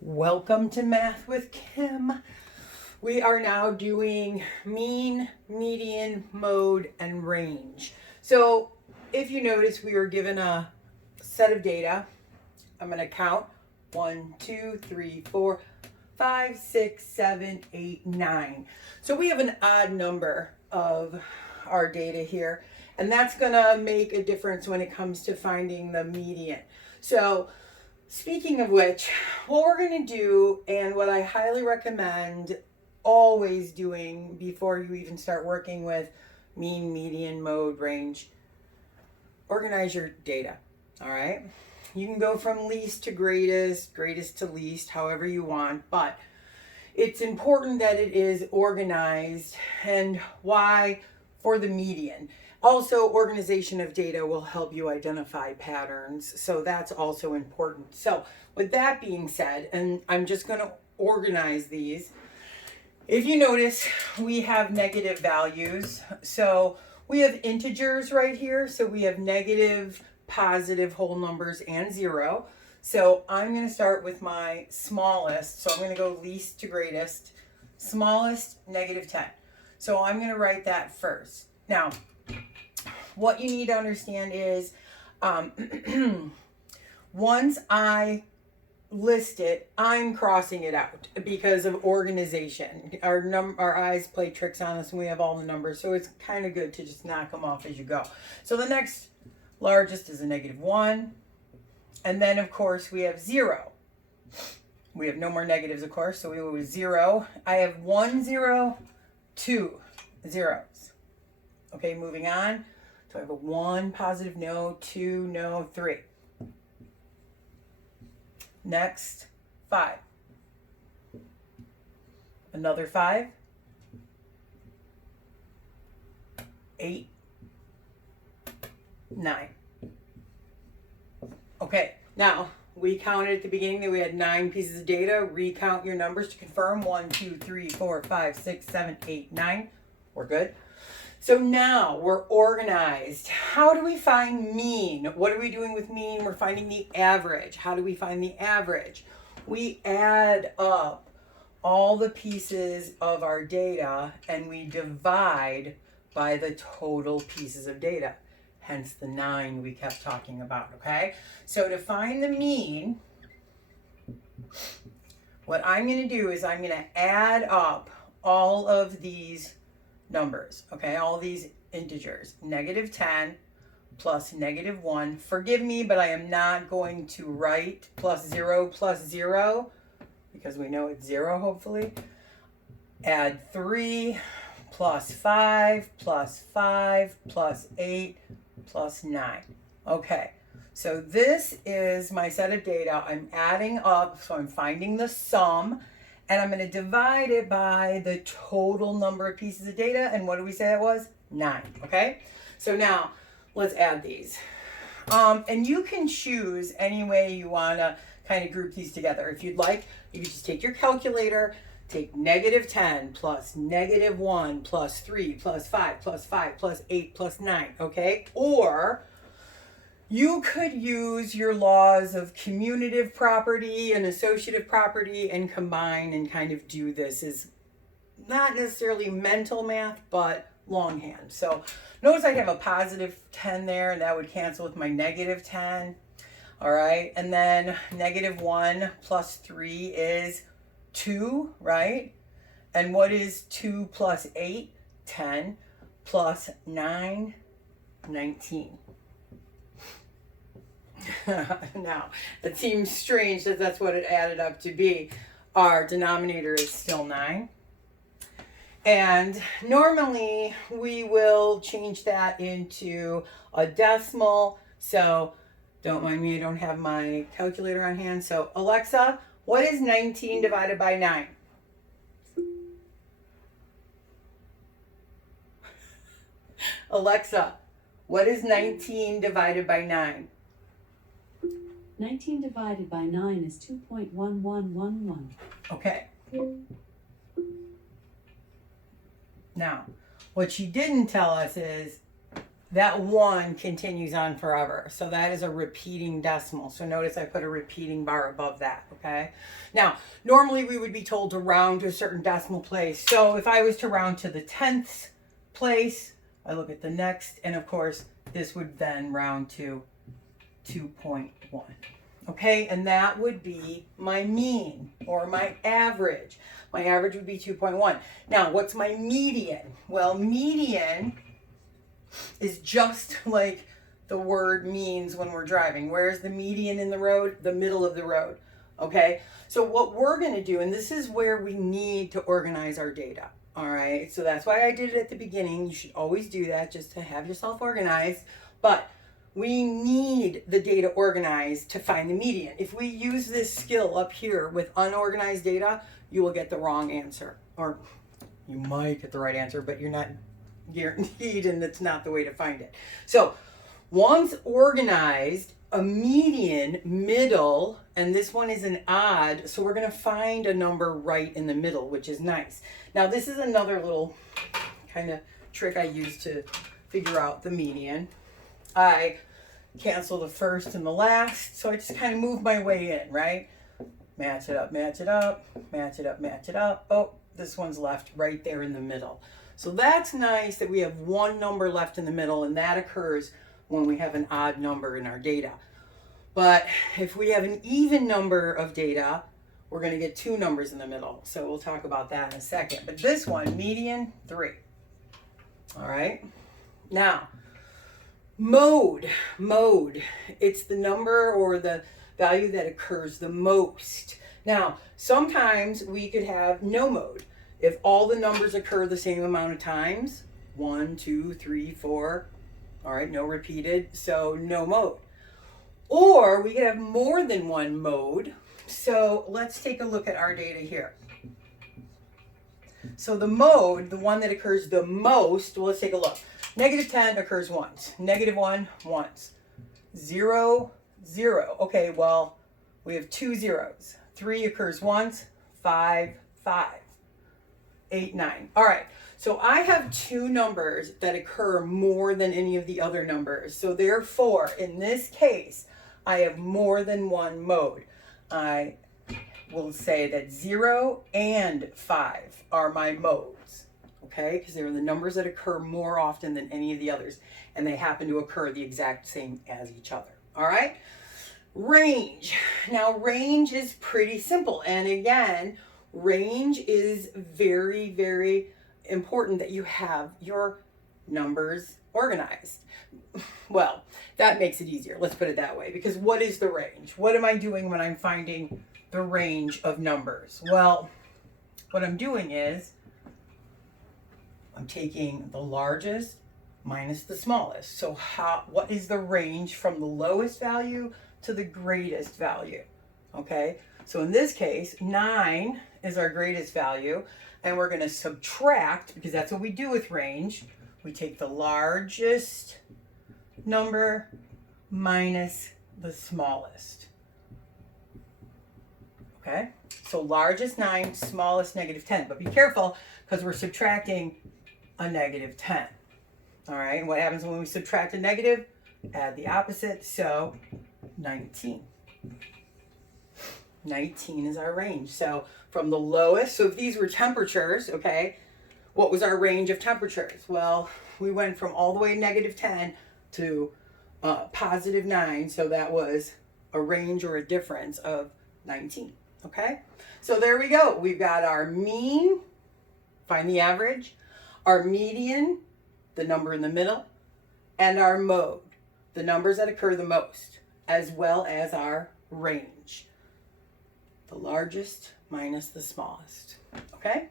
Welcome to Math with Kim. We are now doing mean, median, mode, and range. So if you notice, we were given a set of data. I'm going to count 1, 2, 3, 4, 5, 6, 7, 8, 9. So we have an odd number of our data here, and that's going to make a difference when it comes to finding the median. So speaking of which, what we're going to do, and what I highly recommend always doing before you even start working with mean, median, mode, range, organize your data, all right? You can go from least to greatest, greatest to least, however you want, but it's important that it is organized. And why? For the median. Also, organization of data will help you identify patterns, so that's also important. So with that being said, and I'm just going to organize these. If you notice, we have negative values. So we have integers right here. So we have negative, positive, whole numbers, and 0. So I'm going to start with my smallest. So I'm going to go least to greatest. Smallest, negative 10. So I'm going to write that first. Now, what you need to understand is once I list it, I'm crossing it out because of organization. Our eyes play tricks on us and we have all the numbers, so it's kind of good to just knock them off as you go. So the next largest is a negative 1, and then of course we have 0. We have no more negatives, of course, so we go with 0. I have 1 0, 2 zeros. Okay, moving on. So I have a 1 positive no, 2 no, 3. Next, 5. Another 5. 8. 9. Okay, now we counted at the beginning that we had 9 pieces of data. Recount your numbers to confirm. 1, 2, 3, 4, 5, 6, 7, 8, 9. We're good. So now we're organized. How do we find mean? What are we doing with mean? We're finding the average. How do we find the average? We add up all the pieces of our data and we divide by the total pieces of data. Hence the 9 we kept talking about, okay? So to find the mean, what I'm going to do is I'm going to add up all of these numbers, okay, all these integers. Negative 10 plus negative 1. Forgive me, but I am not going to write plus 0 because we know it's 0, hopefully. Add 3 plus 5 plus 5 plus 8 plus 9. Okay, so this is my set of data. I'm adding up, so I'm finding the sum. And I'm going to divide it by the total number of pieces of data. And what did we say that was? 9. Okay? So now, let's add these. And you can choose any way you want to kind of group these together. If you'd like, you can just take your calculator, take negative 10 plus negative 1 plus 3 plus 5 plus 5 plus 8 plus 9. Okay? Or you could use your laws of commutative property and associative property and combine and kind of do this as not necessarily mental math, but longhand. So notice I have a positive 10 there, and that would cancel with my negative 10. All right, and then negative 1 plus 3 is 2, right? And what is 2 plus 8? 10 plus 9, 19. Now, it seems strange that that's what it added up to be. Our denominator is still 9. And normally we will change that into a decimal. So don't mind me, I don't have my calculator on hand. So Alexa, what is 19 divided by 9? Alexa, what is 19 divided by 9? 19 divided by 9 is 2.1111. Okay. Now, what she didn't tell us is that 1 continues on forever. So that is a repeating decimal. So notice I put a repeating bar above that, okay? Now, normally we would be told to round to a certain decimal place. So if I was to round to the 10th place, I look at the next, and of course, this would then round to 2.1. Okay, and that would be my mean or my average. My average would be 2.1. Now, what's my median? Well, median is just like the word means when we're driving. Where's the median in the road? The middle of the road. Okay, so what we're going to do, and this is where we need to organize our data. All right, so that's why I did it at the beginning. You should always do that just to have yourself organized. But we need the data organized to find the median. If we use this skill up here with unorganized data, you will get the wrong answer. Or you might get the right answer, but you're not guaranteed, and that's not the way to find it. So once organized, a median, middle, and this one is an odd, so we're going to find a number right in the middle, which is nice. Now this is another little kind of trick I use to figure out the median. I cancel the first and the last, so I just kind of move my way in, right? Match it up, match it up, match it up, match it up. Oh, this one's left right there in the middle. So that's nice that we have one number left in the middle, and that occurs when we have an odd number in our data. But if we have an even number of data, we're going to get 2 numbers in the middle. So we'll talk about that in a second. But this one, median, 3. All right. Now, mode. It's the number or the value that occurs the most. Now, sometimes we could have no mode. If all the numbers occur the same amount of times, 1, 2, 3, 4, all right, no repeated, so no mode. Or we could have more than one mode. So let's take a look at our data here. So the mode, the one that occurs the most, well, let's take a look. -10 occurs once. -1, once. 0, 0. Okay, well, we have 2 zeros. 3 occurs once. 5, 5. 8, 9. All right, so I have 2 numbers that occur more than any of the other numbers. So therefore, in this case, I have more than one mode. I will say that 0 and 5 are my modes, okay? Because they're the numbers that occur more often than any of the others, and they happen to occur the exact same as each other, all right? Range. Now, range is pretty simple, and again, range is very, very important that you have your numbers organized. Well, that makes it easier. Let's put it that way. Because what is the range? What am I doing when I'm finding the range of numbers? Well, what I'm doing is I'm taking the largest minus the smallest. So what is the range from the lowest value to the greatest value? Okay, so in this case, 9 is our greatest value, and we're going to subtract, because that's what we do with range. We take the largest number minus the smallest. Okay, so largest 9, smallest -10. But be careful, because we're subtracting a -10. All right, and what happens when we subtract a negative? Add the opposite, so 19. 19 is our range. So from the lowest, so if these were temperatures, okay, what was our range of temperatures? Well, we went from all the way -10 to +9, so that was a range or a difference of 19, okay? So there we go. We've got our mean, find the average, our median, the number in the middle, and our mode, the numbers that occur the most, as well as our range, the largest minus the smallest, okay?